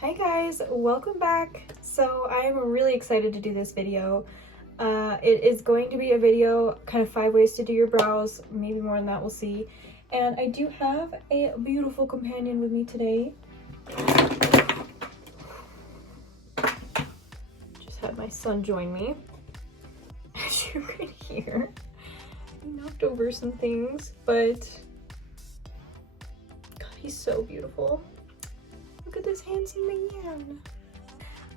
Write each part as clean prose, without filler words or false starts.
Hi guys, welcome back. So I'm really excited to do this video. It is going to be a video, kind of 5 ways to do your brows, maybe more than that, we'll see. And I do have a beautiful companion with me today. Just had my son join me. As you can hear, he knocked over some things, but God, he's so beautiful. Look at this handsome man.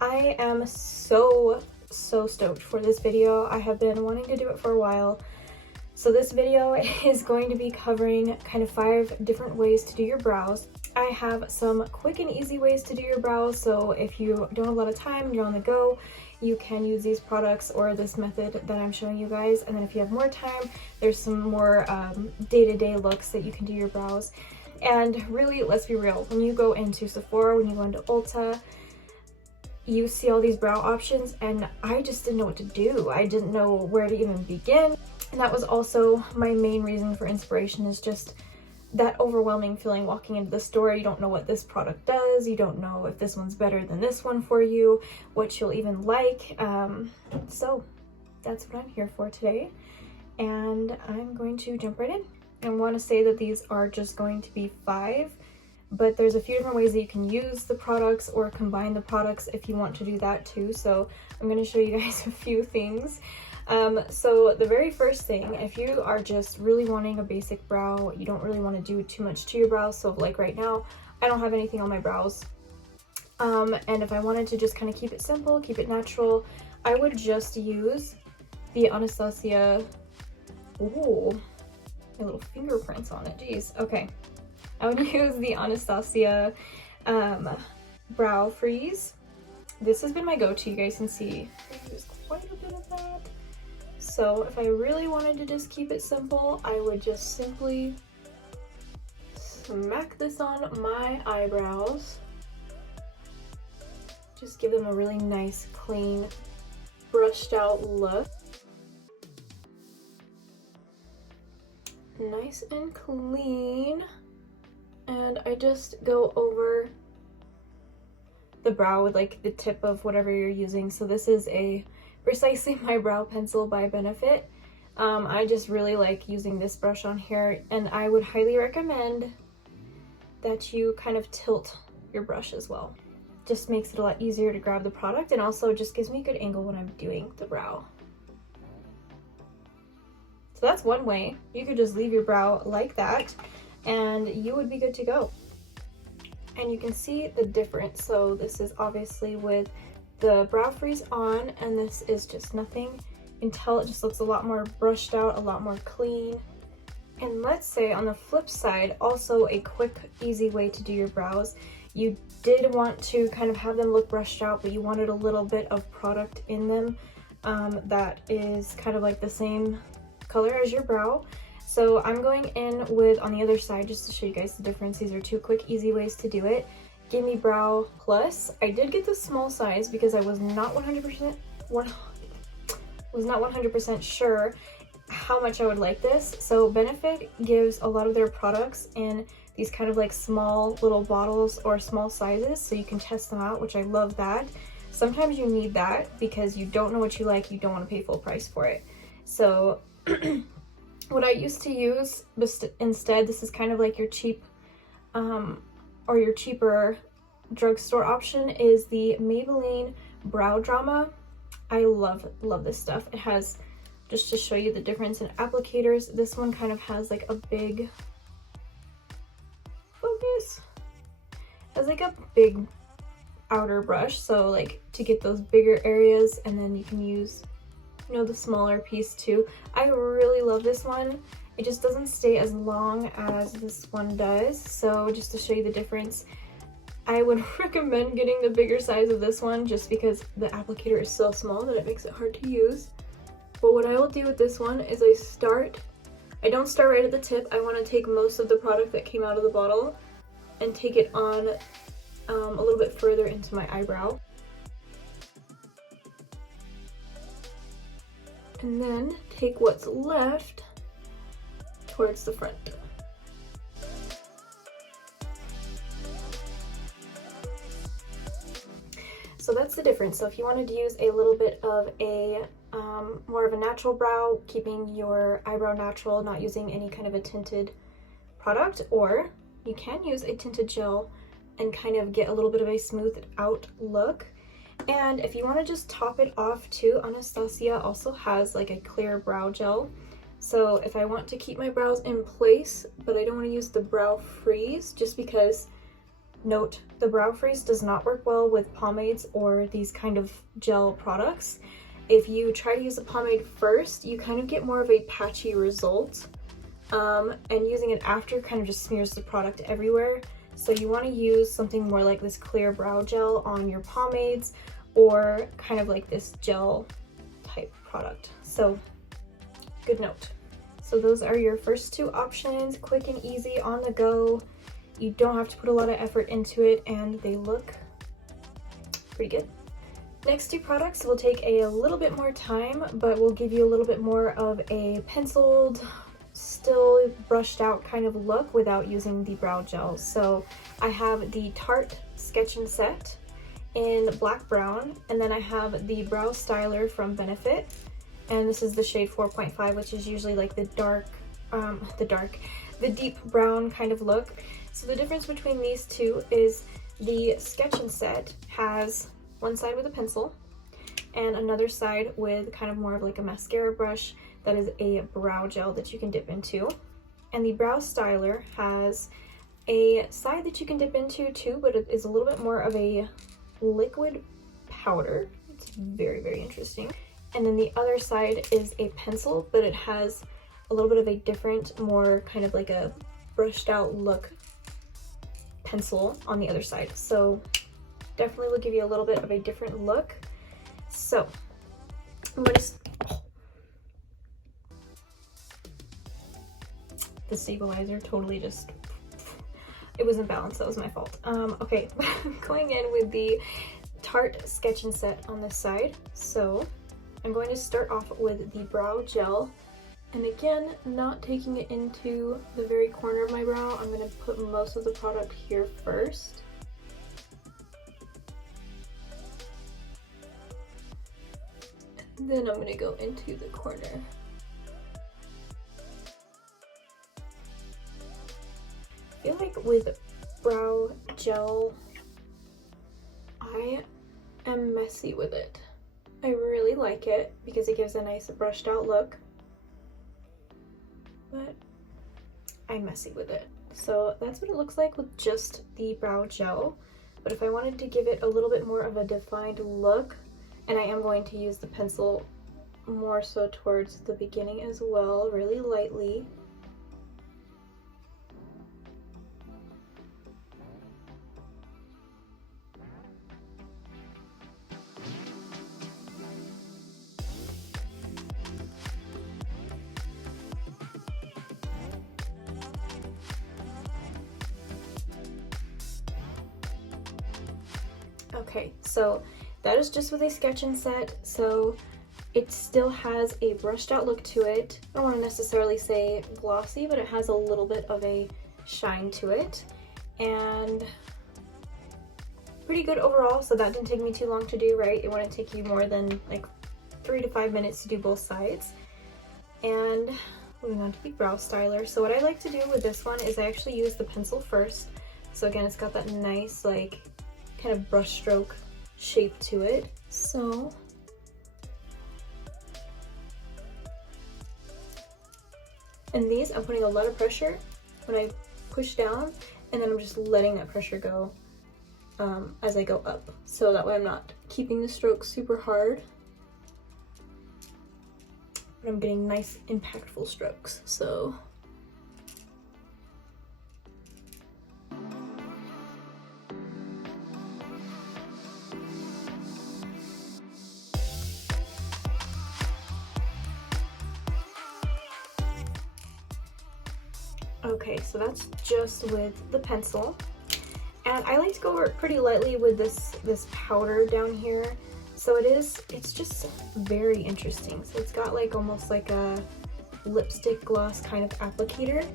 I am so stoked for this video. I have been wanting to do it for a while. So this video is going to be covering kind of 5 different ways to do your brows. I have some quick and easy ways to do your brows, so if you don't have a lot of time, you're on the go, you can use these products or this method that I'm showing you guys. And then if you have more time, there's some more day-to-day looks that you can do your brows. And really, let's be real, when you go into Sephora, when you go into Ulta, you see all these brow options and I just didn't know what to do. I didn't know where to even begin. And that was also my main reason for inspiration, is just that overwhelming feeling walking into the store. You don't know what this product does. You don't know if this one's better than this one for you, what you'll even like. So that's what I'm here for today. And I'm going to jump right in. I want to say that these are just going to be 5, but there's a few different ways that you can use the products or combine the products if you want to do that too. So I'm going to show you guys a few things. So the very first thing, if you are just really wanting a basic brow, you don't really want to do too much to your brows. So like right now, I don't have anything on my brows. And if I wanted to just kind of keep it simple, keep it natural, I would just use the Anastasia, ooh, my little fingerprints on it, geez. Okay, I would use the Anastasia Brow Freeze. This has been my go-to, you guys can see. I use quite a bit of that. So if I really wanted to just keep it simple, I would just simply smack this on my eyebrows. Just give them a really nice, clean, brushed out look. Nice and clean. And I just go over the brow with like the tip of whatever you're using. So this is a Precisely My Brow Pencil by Benefit. I just really like using this brush on here, and I would highly recommend that you kind of tilt your brush as well. Just makes it a lot easier to grab the product, and also just gives me a good angle when I'm doing the brow. So that's one way. You could just leave your brow like that and you would be good to go. And you can see the difference. So this is obviously with the Brow Freeze on, and this is just nothing. You can tell it just looks a lot more brushed out, a lot more clean. And let's say on the flip side, also a quick, easy way to do your brows. You did want to kind of have them look brushed out, but you wanted a little bit of product in them that is kind of like the same color as your brow. So I'm going in with, on the other side, just to show you guys the difference. These are 2 quick, easy ways to do it. Gimme Brow Plus. I did get the small size because I was not 100% sure how much I would like this. So Benefit gives a lot of their products in these kind of like small little bottles or small sizes, so you can test them out, which I love that. Sometimes you need that because you don't know what you like, you don't want to pay full price for it. So what I used to use instead, this is kind of like your cheap or your cheaper drugstore option, is the Maybelline Brow Drama. I love this stuff. It has, just to show you the difference in applicators, this one kind of has like a big focus, has like a big outer brush, so like to get those bigger areas, and then you can use, you know, the smaller piece too. I really love this one. It just doesn't stay as long as this one does. So just to show you the difference, I would recommend getting the bigger size of this one just because the applicator is so small that it makes it hard to use. But what I will do with this one is I don't start right at the tip. I want to take most of the product that came out of the bottle and take it on a little bit further into my eyebrow. And then take what's left towards the front. So that's the difference. So if you wanted to use a little bit of a more of a natural brow, keeping your eyebrow natural, not using any kind of a tinted product, or you can use a tinted gel and kind of get a little bit of a smoothed out look. And if you want to just top it off too, Anastasia also has like a clear brow gel. So if I want to keep my brows in place, but I don't want to use the brow freeze, just because, note, the brow freeze does not work well with pomades or these kind of gel products. If you try to use the pomade first, you kind of get more of a patchy result, and using it after kind of just smears the product everywhere. So you want to use something more like this clear brow gel on your pomades, or kind of like this gel type product. So good note. So those are your first two options, quick and easy, on the go. You don't have to put a lot of effort into it, and they look pretty good. Next two products will take a little bit more time, but will give you a little bit more of a penciled, still brushed out kind of look without using the brow gel. So I have the Tarte Sketch & Set in black brown, and then I have the brow styler from Benefit, and this is the shade 4.5, which is usually like the deep brown kind of look. So the difference between these two is the Sketch & Set has one side with a pencil and another side with kind of more of like a mascara brush that is a brow gel that you can dip into. And the brow styler has a side that you can dip into too, but it is a little bit more of a liquid powder. It's very, very interesting. And then the other side is a pencil, but it has a little bit of a different, more kind of like a brushed out look pencil on the other side. So definitely will give you a little bit of a different look. So I'm going to... The stabilizer totally just... It wasn't balanced, that was my fault. Okay, going in with the Tarte Sketch & Set on this side. So I'm going to start off with the brow gel. And again, not taking it into the very corner of my brow. I'm going to put most of the product here first. And then I'm going to go into the corner. I feel like with brow gel, I am messy with it. I really like it because it gives a nice brushed out look, but I'm messy with it. So that's what it looks like with just the brow gel. But if I wanted to give it a little bit more of a defined look, and I am going to use the pencil more so towards the beginning as well, really lightly. Okay, so that is just with a Sketch & Set, so it still has a brushed out look to it. I don't want to necessarily say glossy, but it has a little bit of a shine to it, and pretty good overall. So that didn't take me too long to do, right? It wouldn't take you more than like 3 to 5 minutes to do both sides. And moving on to the brow styler. So what I like to do with this one is I actually use the pencil first. So again, it's got that nice like kind of brush stroke shape to it. So and these, I'm putting a lot of pressure when I push down, and then I'm just letting that pressure go as I go up. So that way I'm not keeping the stroke super hard, but I'm getting nice impactful strokes. So okay, so that's just with the pencil. And I like to go over it pretty lightly with this powder down here. So it's just very interesting. So it's got like almost like a lipstick gloss kind of applicator.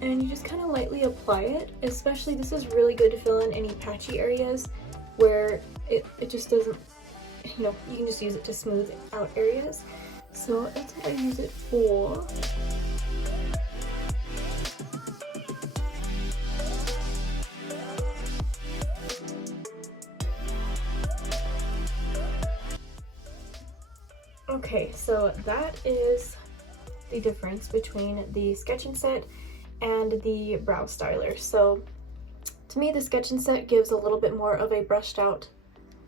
And you just kind of lightly apply it. Especially, this is really good to fill in any patchy areas. where it just doesn't, you know, you can just use it to smooth out areas. So that's what I use it for. Okay, so that is the difference between the sketching set and the brow styler. So to me, the sketching set gives a little bit more of a brushed out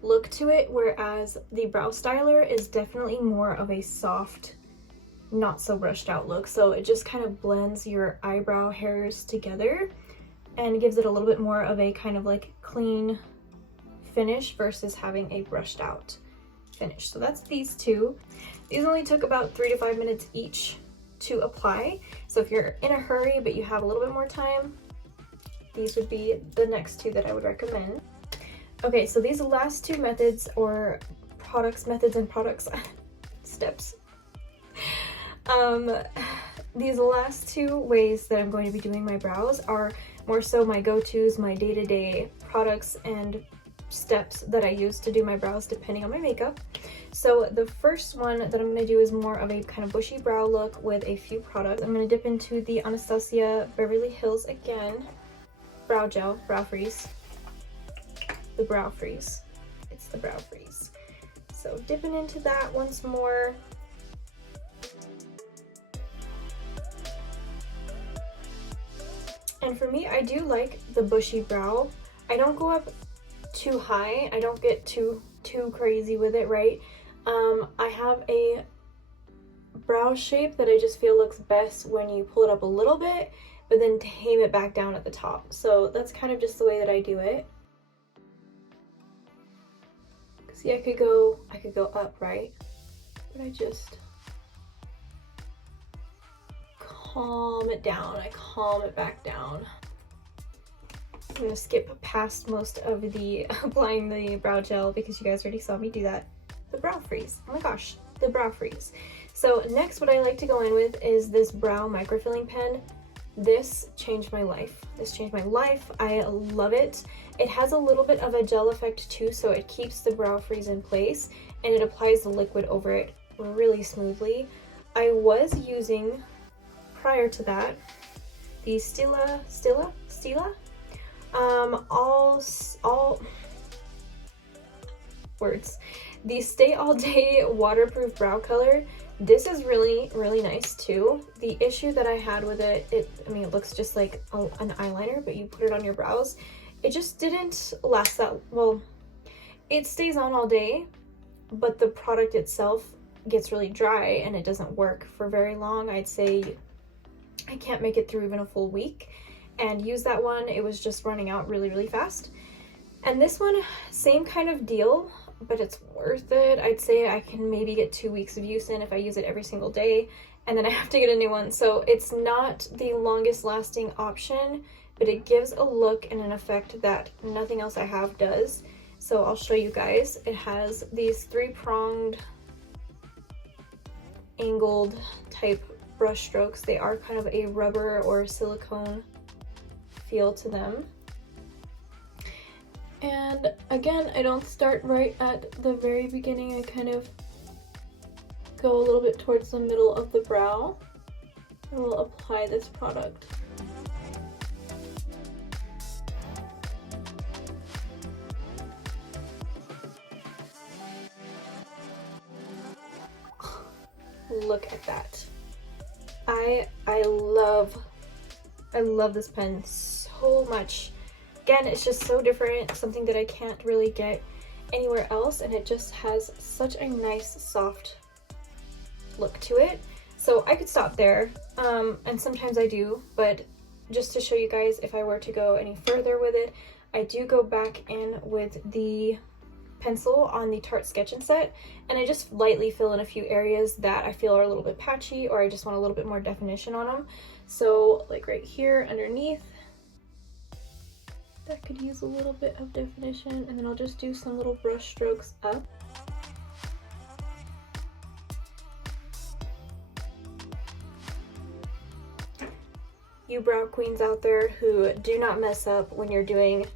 look to it, whereas the brow styler is definitely more of a soft, not so brushed out look. So it just kind of blends your eyebrow hairs together and gives it a little bit more of a kind of like clean finish versus having a brushed out finish. So that's these two. These only took about 3 to 5 minutes each to apply. So if you're in a hurry but you have a little bit more time, these would be the next two that I would recommend. Okay, so these last two methods, or methods and products, steps. These last two ways that I'm going to be doing my brows are more so my go-tos, my day-to-day products and steps that I use to do my brows depending on my makeup. So the first one that I'm going to do is more of a kind of bushy brow look with a few products. I'm going to dip into the Anastasia Beverly Hills again brow gel, brow freeze. The brow freeze. It's the brow freeze. So dipping into that once more. And for me, I do like the bushy brow. I don't go up too high. I don't get too crazy with it, right? I have a brow shape that I just feel looks best when you pull it up a little bit, but then tame it back down at the top. So that's kind of just the way that I do it. See, I could go up, right? But I just calm it down. I calm it back down. I'm gonna skip past most of the applying the brow gel because you guys already saw me do that. The brow freeze. Oh my gosh, the brow freeze. So next, what I like to go in with is this brow microfilling pen. This changed my life. This changed my life. I love it. It has a little bit of a gel effect too, so it keeps the brow freeze in place and it applies the liquid over it really smoothly. I was using, prior to that, the Stila, all words. The Stay All Day waterproof brow color. This is really, really nice too. The issue that I had with it, I mean, it looks just like an eyeliner, but you put it on your brows. It just didn't last that well. It stays on all day, but the product itself gets really dry and it doesn't work for very long. I'd say I can't make it through even a full week and use that one. It was just running out really, really fast. And this one, same kind of deal, but it's worth it. I'd say I can maybe get 2 weeks of use in if I use it every single day, and then I have to get a new one. So it's not the longest lasting option, but it gives a look and an effect that nothing else I have does. So I'll show you guys. It has these 3-pronged angled type brush strokes. They are kind of a rubber or silicone feel to them. And again, I don't start right at the very beginning. I kind of go a little bit towards the middle of the brow and we'll apply this product. Look at that. I love this pen so much. Again, it's just so different, something that I can't really get anywhere else, and it just has such a nice soft look to it. So I could stop there, and sometimes I do, but just to show you guys, if I were to go any further with it, I do go back in with the pencil on the Tarte sketching set, and I just lightly fill in a few areas that I feel are a little bit patchy, or I just want a little bit more definition on them. So like right here underneath, that could use a little bit of definition, and then I'll just do some little brush strokes up. You brow queens out there who do not mess up when you're doing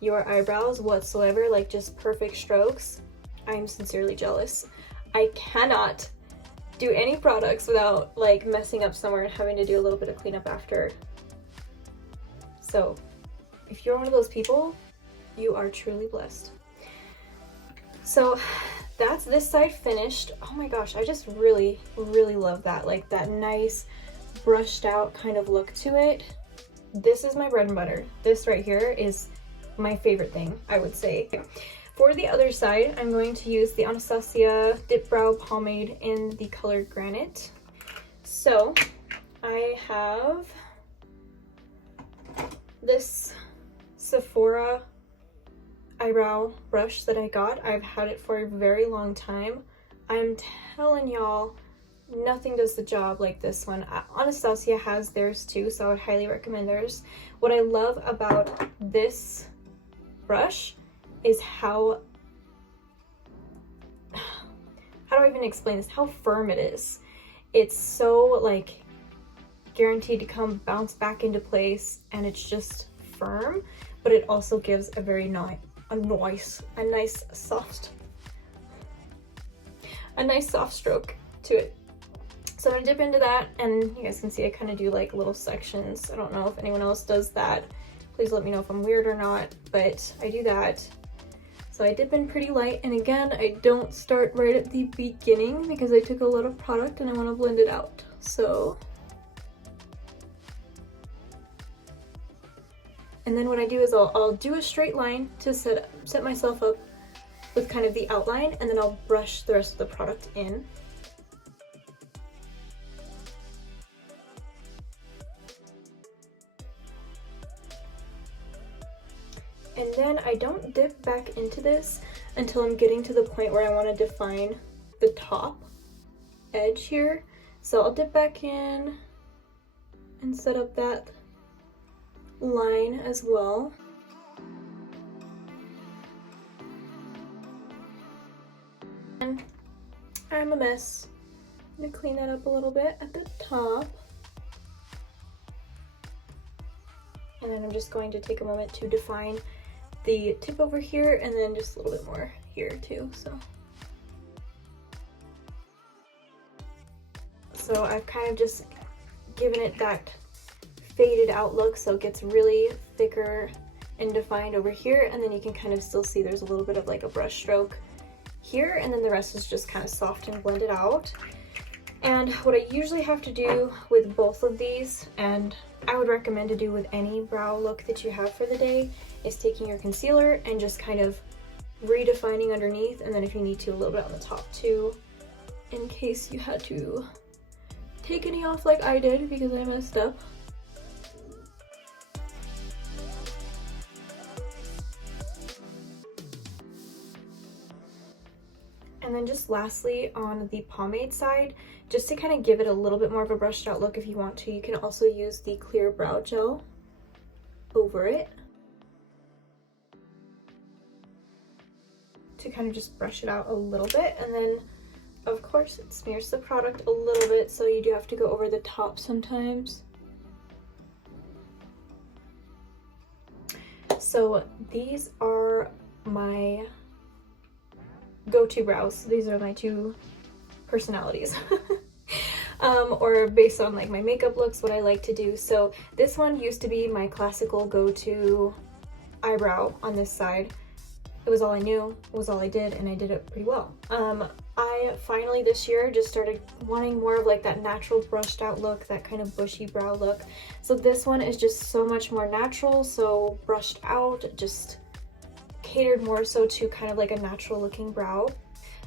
your eyebrows whatsoever, like just perfect strokes, I'm sincerely jealous. I cannot do any products without like messing up somewhere and having to do a little bit of cleanup after. So if you're one of those people, you are truly blessed. So that's this side finished. Oh my gosh, I just really love that, like that nice brushed out kind of look to it. This is my bread and butter. This right here is my favorite thing, I would say. For the other side, I'm going to use the Anastasia Dip Brow Pomade in the color Granite. So I have this Sephora eyebrow brush that I got. I've had it for a very long time. I'm telling y'all, nothing does the job like this one. Anastasia has theirs too, so I would highly recommend theirs. What I love about this brush is how do I even explain this? How firm it is. It's so like guaranteed to come bounce back into place, and it's just firm, but it also gives a very nice soft stroke to it. So I'm gonna dip into that, and you guys can see I kind of do like little sections. I don't know if anyone else does that. Please let me know if I'm weird or not, but I do that. So I dip in pretty light, and again, I don't start right at the beginning because I took a lot of product and I want to blend it out. So, and then what I do is I'll do a straight line to set myself up with kind of the outline, and then I'll brush the rest of the product in. And then I don't dip back into this until I'm getting to the point where I want to define the top edge here. So I'll dip back in and set up that line as well. And I'm a mess. I'm gonna clean that up a little bit at the top. And then I'm just going to take a moment to define the tip over here, and then just a little bit more here too. So I've kind of just given it that faded out look, so it gets really thicker and defined over here, and then you can kind of still see there's a little bit of like a brush stroke here, and then the rest is just kind of soft and blended out. And what I usually have to do with both of these, and I would recommend to do with any brow look that you have for the day, is taking your concealer and just kind of redefining underneath, and then if you need to, a little bit on the top too, in case you had to take any off like I did because I messed up. And then just lastly on the pomade side, just to kind of give it a little bit more of a brushed out look if you want to, you can also use the clear brow gel over it to kind of just brush it out a little bit. And then of course it smears the product a little bit, so you do have to go over the top sometimes. So these are my go-to brows. These are my two personalities. Or based on like my makeup looks, what I like to do. So this one used to be my classical go-to eyebrow on this side. It was all I knew, it was all I did, and I did it pretty well. I finally this year just started wanting more of like that natural brushed out look, that kind of bushy brow look. So this one is just so much more natural, so brushed out, just catered more so to kind of like a natural looking brow.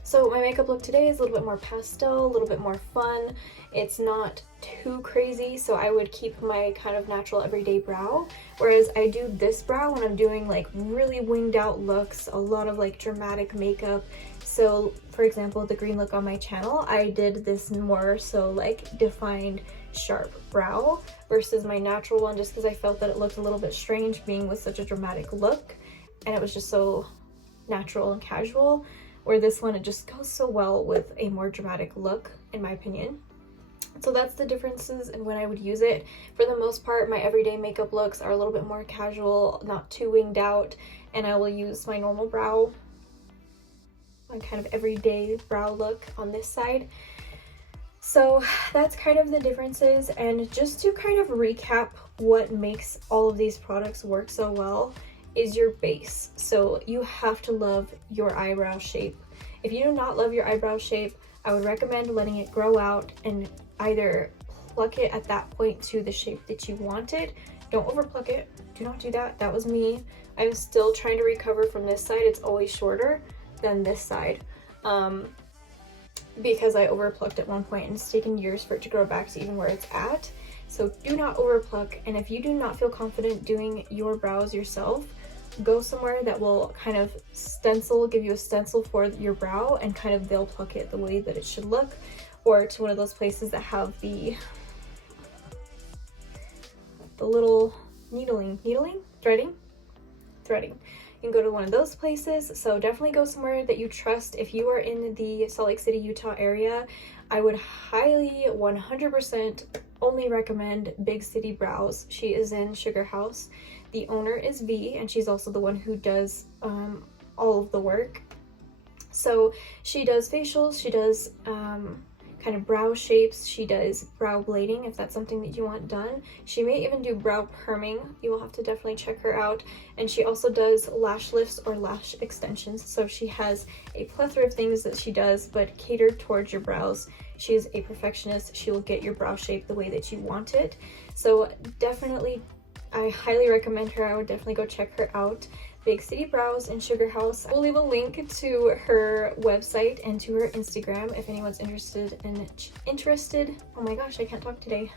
So my makeup look today is a little bit more pastel, a little bit more fun. It's not too crazy, so I would keep my kind of natural everyday brow. Whereas I do this brow when I'm doing like really winged out looks, a lot of like dramatic makeup. So for example, the green look on my channel, I did this more so like defined sharp brow versus my natural one, just because I felt that it looked a little bit strange being with such a dramatic look, and it was just so natural and casual. Where this one, it just goes so well with a more dramatic look, in my opinion. So that's the differences in when I would use it. For the most part, my everyday makeup looks are a little bit more casual, not too winged out, and I will use my normal brow, my kind of everyday brow look on this side. So that's kind of the differences, and just to kind of recap what makes all of these products work so well is your base. So you have to love your eyebrow shape. If you do not love your eyebrow shape, I would recommend letting it grow out and either pluck it at that point to the shape that you wanted. Don't overpluck it. Do not do that. That was me. I'm still trying to recover from this side. It's always shorter than this side because I overplucked at one point and it's taken years for it to grow back to even where it's at. So do not overpluck, and if you do not feel confident doing your brows yourself, go somewhere that will kind of give you a stencil for your brow, and kind of they'll pluck it the way that it should look, or to one of those places that have the little threading. You can go to one of those places. So definitely go somewhere that you trust. If you are in the Salt Lake City, Utah area, I would highly 100% only recommend Big City Brows. She is in Sugar House. The owner is V, and she's also the one who does all of the work. So she does facials, she does kind of brow shapes, she does brow blading if that's something that you want done. She may even do brow perming. You will have to definitely check her out. And she also does lash lifts or lash extensions. So she has a plethora of things that she does, but catered towards your brows. She is a perfectionist. She will get your brow shape the way that you want it. So definitely, I highly recommend her. I would definitely go check her out. Big City Brows in Sugar House. I will leave a link to her website and to her Instagram if anyone's interested. Oh my gosh, I can't talk today.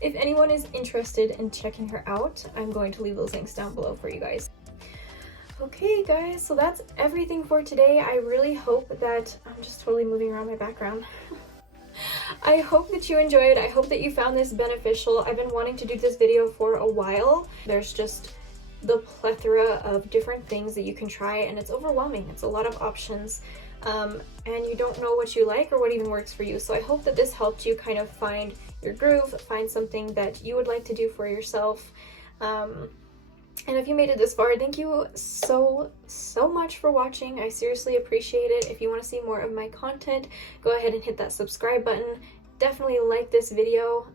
If anyone is interested in checking her out, I'm going to leave those links down below for you guys. Okay guys, so that's everything for today. I really hope that, I'm just totally moving around my background. I hope that you enjoyed. I hope that you found this beneficial. I've been wanting to do this video for a while. There's just the plethora of different things that you can try, and it's overwhelming. It's a lot of options, and you don't know what you like or what even works for you. So I hope that this helped you kind of find your groove, find something that you would like to do for yourself. And if you made it this far, thank you so much for watching. I seriously appreciate it. If you want to see more of my content, go ahead and hit that subscribe button. Definitely like this video,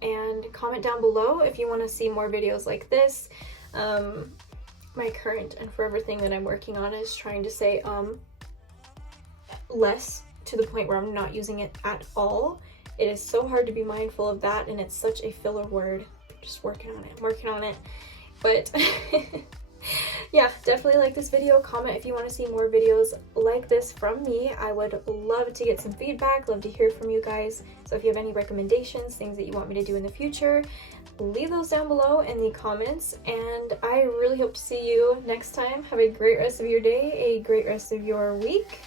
and comment down below if you want to see more videos like this. My current and forever thing that I'm working on is trying to say less, to the point where I'm not using it at all. It is so hard to be mindful of that, and it's such a filler word. Just working on it. But yeah, definitely like this video. Comment if you want to see more videos like this from me. I would love to get some feedback, love to hear from you guys. So if you have any recommendations, things that you want me to do in the future, leave those down below in the comments. And I really hope to see you next time. Have a great rest of your day, a great rest of your week.